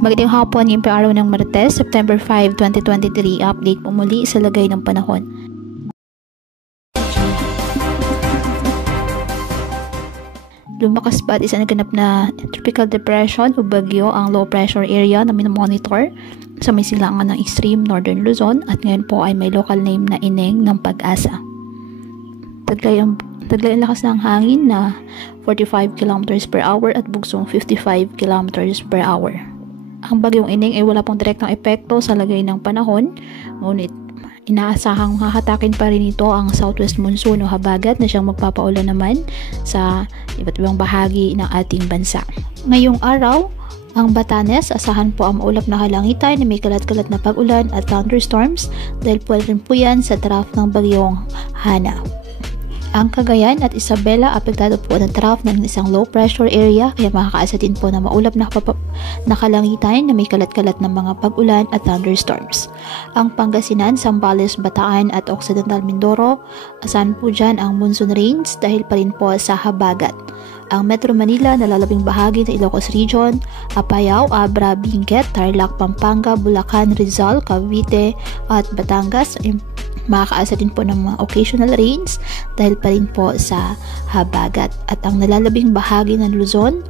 Magandang hapon, ngayong araw ng Martes, September 5, 2023. Update po muli sa lagay ng panahon. Lumakas pa at isa naganap na tropical depression o bagyo ang low pressure area na minomonitor sa may silangan ng extreme northern Luzon at ngayon po ay may local name na Ineng ng Pag-asa. Taglay ang lakas ng hangin na 45 km per hour at bugsong 55 km per hour. Ang bagyong Ineng ay wala pong direktang epekto sa lagay ng panahon, ngunit inaasahang hahatakin pa rin ito ang southwest monsoon o habagat na siyang magpapaulan naman sa iba't ibang bahagi ng ating bansa. Ngayong araw, ang Batanes, asahan po ang maulap na kalangitan na may kalat-kalat na pag-ulan at thunderstorms dahil po rin po yan sa trough ng bagyong Hana. Ang Cagayan at Isabela, apektado po ng trough ng isang low pressure area kaya makakaasa din po na maulap na kalangitan na may kalat-kalat ng mga pag-ulan at thunderstorms. Ang Pangasinan, Zambales, Bataan at Occidental Mindoro, asahan po dyan ang monsoon rains dahil pa rin po sa habagat. Ang Metro Manila, nalalabing bahagi ng Ilocos Region, Apayao, Abra, Benguet, Tarlac, Pampanga, Bulacan, Rizal, Cavite at Batangas ay makakaasa din po ng mga occasional rains dahil pa rin po sa habagat. At ang nalalabing bahagi ng Luzon,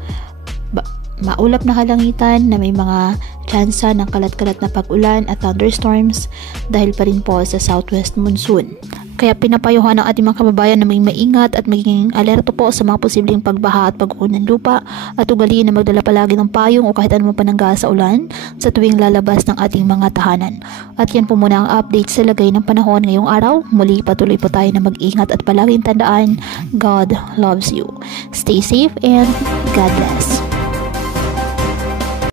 maulap na kalangitan na may mga tsansa ng kalat-kalat na pag-ulan at thunderstorms dahil pa rin po sa southwest monsoon. Kaya pinapayuhan ng ating mga kababayan na may maingat at maging alerto po sa mga posibleng pagbaha at pag-uho ng lupa at ugaliin na magdala palagi ng payong o kahit anumang panangga sa ulan sa tuwing lalabas ng ating mga tahanan. At yan po muna ang update sa lagay ng panahon ngayong araw. Muli patuloy po tayo na mag-ingat at palaging tandaan, God loves you. Stay safe and God bless.